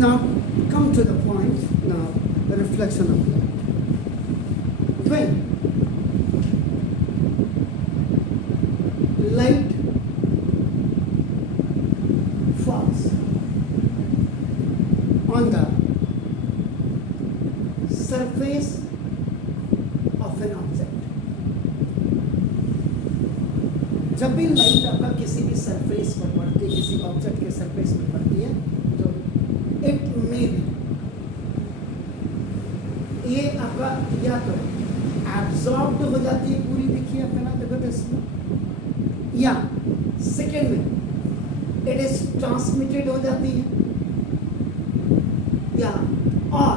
Now come to the point. Now the reflection of light. When light falls on the surface of an object, जब भी light आपका किसी भी surface पर पड़ती है, किसी ऑब्जेक्ट के सरफेस पर पड़ती है, तो इट मे बी, ये आपका या तो एब्जॉर्ब्ड हो जाती है पूरी, देखिए आपका ना देखो इसमें, या सेकेंड में इट इज ट्रांसमिटेड हो जाती है, या और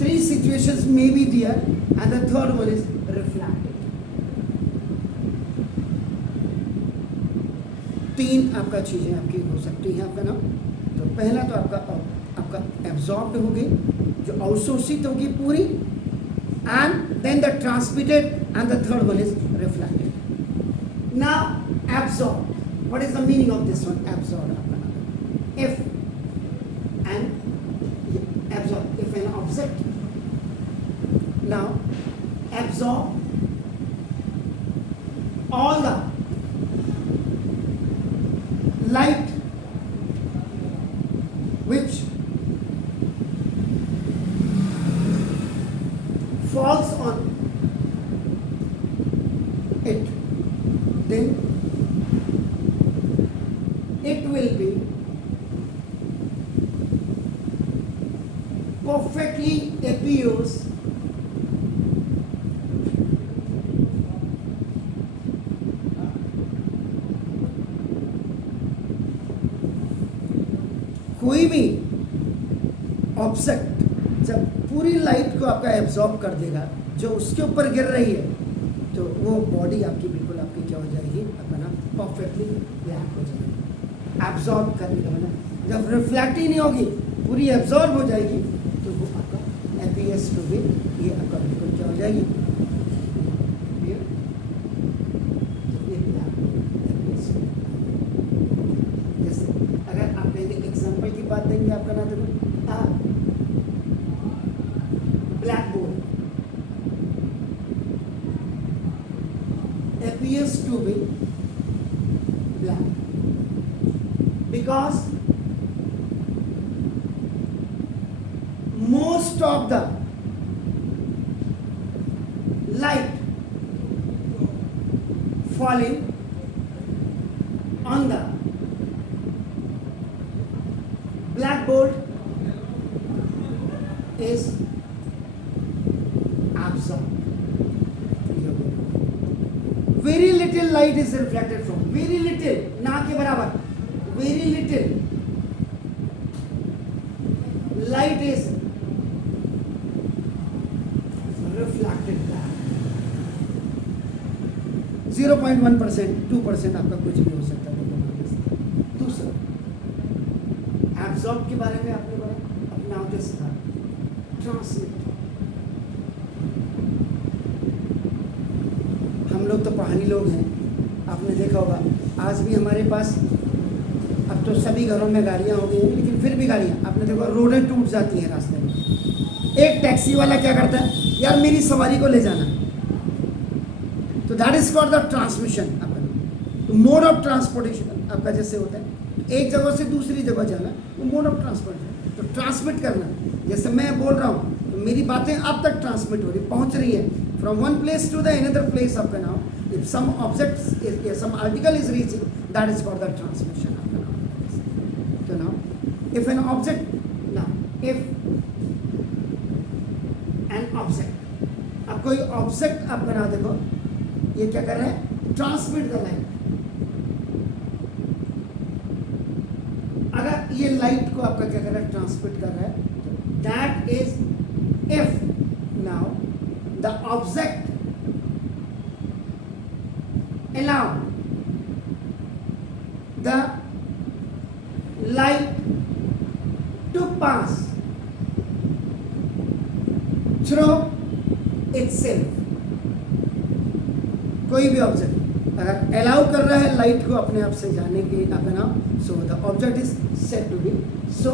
three situations may be there and the third one is reflected. तीन आपका चीजें आपकी हो सकती हैं आपका ना. तो पहला तो आपका एब्जॉर्ब्ड होगी, जो अवशोषित होगी पूरी, and then the transmitted and the third one is reflected. Now absorb, what is the meaning of this one? Absorb आपका ना, if an absorb, if an object now absorb all the light which falls on it, then it will be perfectly appears कोई भी object जब पूरी light को आपका absorb कर देगा, जो उसके ऊपर गिर रही है, तो वो बॉडी आपकी बिल्कुल आपकी क्या हो जाएगी, अपना परफेक्टली ब्लैक हो जाएगी. एब्जॉर्ब करने का मतलब जब रिफ्लेक्ट ही नहीं होगी, पूरी एब्जॉर्ब हो जाएगी, तो वो आपका एपीएस टू बी, ये आपका बिल्कुल क्या हो जाएगी, एग्जाम्पल की बात देंगे आपका ना, देखो black board appears to be black because most of the light falling on the blackboard is absorbed. Very little light is reflected from, very little, ना के बराबर, very little light is reflected back. 0.1%, 2% आपका कुछ भी हो सकता है. दूसरा एब्जॉर्ब के बारे में आपने बोला, अपना उद्देश्य था ट्रांसमिट. हम लोग तो पहाड़ी लोग हैं, आपने देखा होगा आज भी हमारे पास, अब तो सभी घरों में गाड़ियाँ हो गई हैं, लेकिन फिर भी गाड़ियाँ, आपने देखा रोडें टूट जाती हैं रास्ते में. एक टैक्सी वाला क्या करता है, यार मेरी सवारी को ले जाना, तो that is called the transmission. आपका तो मोड ऑफ ट्रांसपोर्टेशन आपका जैसे होता है, एक जगह से दूसरी जगह जाना, वो मोड ऑफ ट्रांसपोर्टेशन. तो ट्रांसमिट करना, जैसे मैं बोल रहा हूँ तो मेरी बातें अब तक ट्रांसमिट हो रही, पहुँच रही है from one place to the another place. आपका now if some object, some article is reaching, that is called the transmission. आपका नाउ तो now if an object, now if an object, अब कोई ऑब्जेक्ट आपका नाम देखो, ये क्या कर रहा है, ट्रांसमिट द लाइट. अगर ये लाइट को आपका क्या कर रहा है, ट्रांसमिट कर रहा है, that is if now the object allow the light to pass through itself. कोई भी ऑब्जेक्ट अगर अलाउ कर रहा है लाइट को अपने आप से जाने के अपना, so the object is said to be, so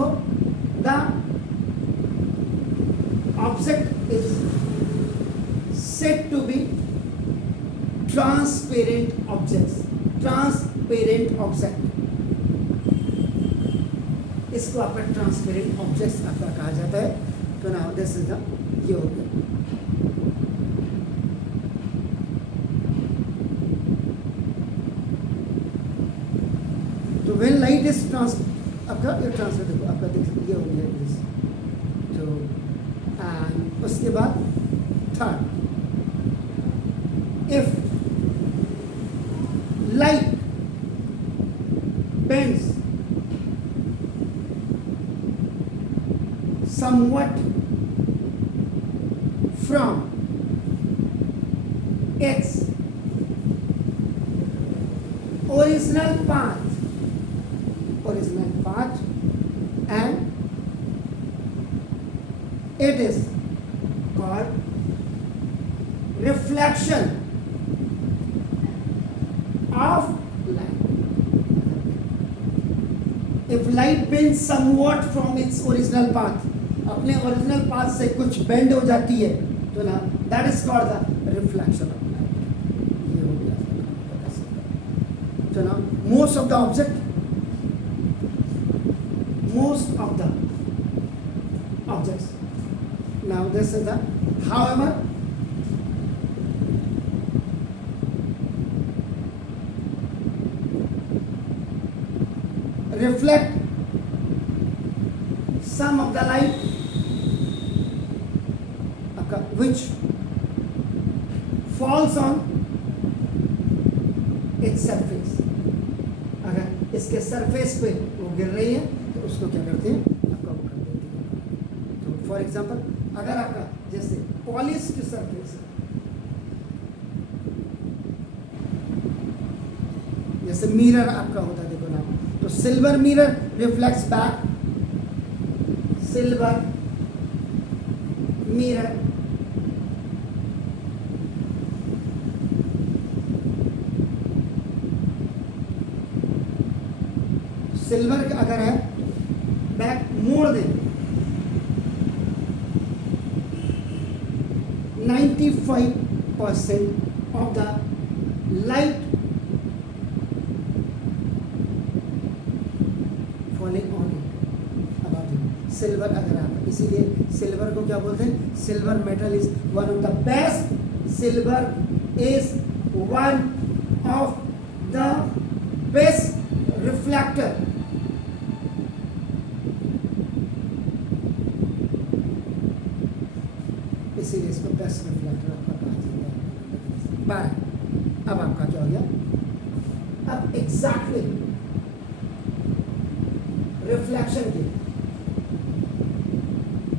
the object is said to be transparent objects, transparent object, इसको आपका ट्रांसपेरेंट ऑब्जेक्ट्स आपका कहा जाता है। तो नाउ दिस इज द, ये हो गया। तो व्हेन लाइट इज आपका ये ट्रांसफर, देखो आपका ये हो गया इस, तो एंड उसके बाद third, if light bends somewhat from its original path and it is called reflection of light. If light bends somewhat from its original path, अपने ओरिजिनल पाथ से कुछ बेंड हो जाती है, तो ना that is called the reflection of light. ये हो गया। तो ना most of the object, most of the objects, now this is the, however reflect some of the light which falls on its surface. अगर इसके सरफेस पे वो गिर रही है तो उसको क्या करते हैं, आपका वो कर देते हैं। तो फॉर एग्जांपल अगर आपका जैसे पॉलिश्ड सरफेस, जैसे मिरर आपका होता है, देखो ना, तो silver mirror reflects back, silver mirror silver अगर है बैक मोड़ दे 95% of the light falling on it about it. Silver अगर आप, इसीलिए सिल्वर को क्या बोलते हैं, silver metal is one of the best, silver is one of the best reflector. इसीलिए इसको बेस्ट रिफ्लेक्टर आपका कहा जाता है। बाय अब आपका क्या हो गया, अब एग्जैक्टली रिफ्लेक्शन की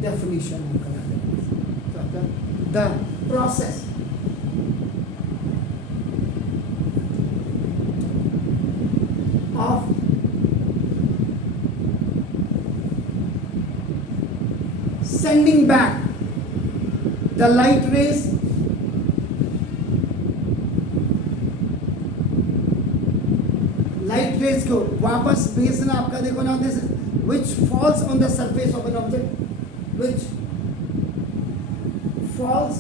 डेफिनेशन आपका आ गया। तो आपका the process of sending back the light rays को वापस भेजना आपका, देखो ना, this which falls on the surface of an object, which falls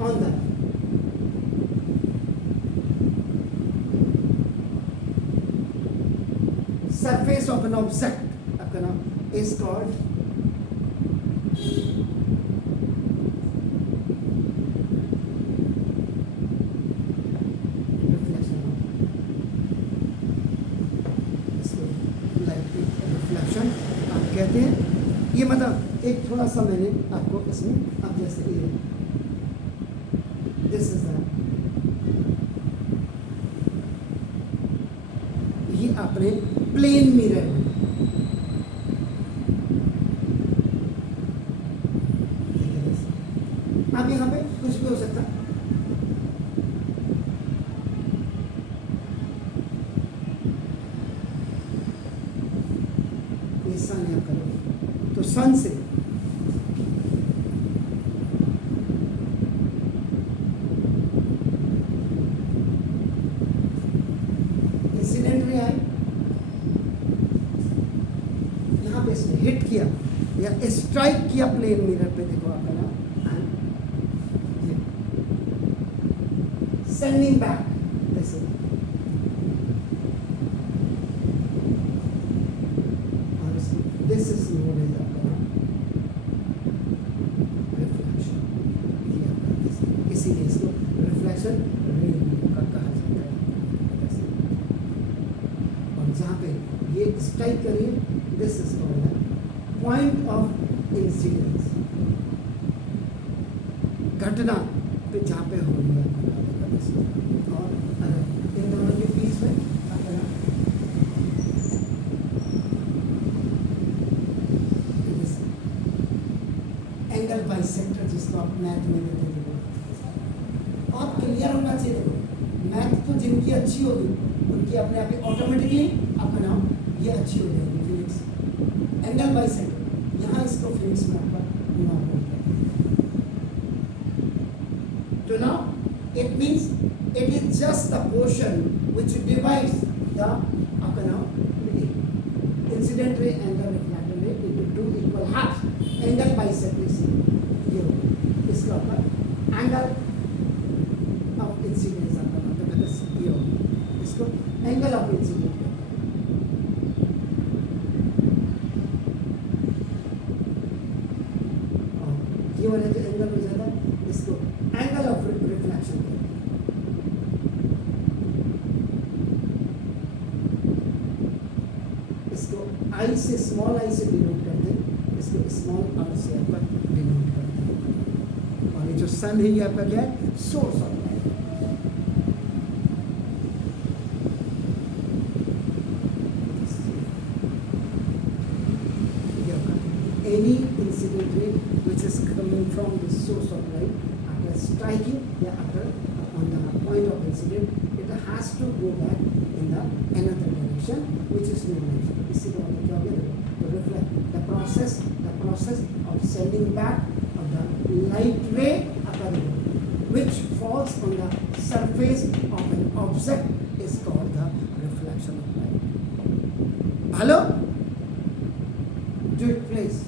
on the surface of an object आपका नाम is called रिफ्लेक्शन। आप कहते हैं ये, मतलब एक थोड़ा सा मैंने आपको इसमें, अब जैसे ये दिस इज ये अपने प्लेन मिरर में अब यहाँ पे कुछ भी हो सकता है, सन या करो तो सन से हिट किया या स्ट्राइक किया प्लेन मिरर पे, देखो आप है ना, सेंडिंग बैक जैसे, और दिस इज नोन एज आपका रिफ्लेक्शन, इसीलिए इसको रिफ्लेक्शन रे का कहा जाता है। और जहाँ पे ये स्ट्राइक करिए, this is called point of incidence, घटना पे जहाँ पे हो रही है। और अगर इन दोनों के बीच में एंगल बाइसेक्टर, जिसको आप मैथ में देते थे, बहुत क्लियर होना चाहिए। देखो मैथ तो जिनकी अच्छी होगी उनकी अपने आप ही ऑटोमेटिकली अपना ये अच्छी हो जाएगी फिजिक्स। एंगल बाइसेक्टर, यहाँ इसको फिजिक्स में आपका नाम बोलते हैं। तो now it means it is just the portion which divides the incident ray and the reflected ray into two equal halves. Angle bisects ये होगा, इसका आपका angle of incidence आपका मतलब ये होगा, इसको angle of incidence कहते हैं। और ये वाला जो एंगल हो जाता है इसको एंगल ऑफ रिफ्लेक्शन कहते हैं। इसको आई से, स्मॉल आई से डिनोट करते हैं, इसको स्मॉल आर से आपका डिनोट करते हैं। और ये जो सन है ये आपका क्या है, source of light. Any incident ray which is coming from the source of light, after striking या after on the point of incident, it has to go back in the another direction, which is known as, इसी का मतलब क्या हो गया, तो reflect the process of sending back of the light ray which falls on the surface of an object is called the reflection of light. Hello, do it please.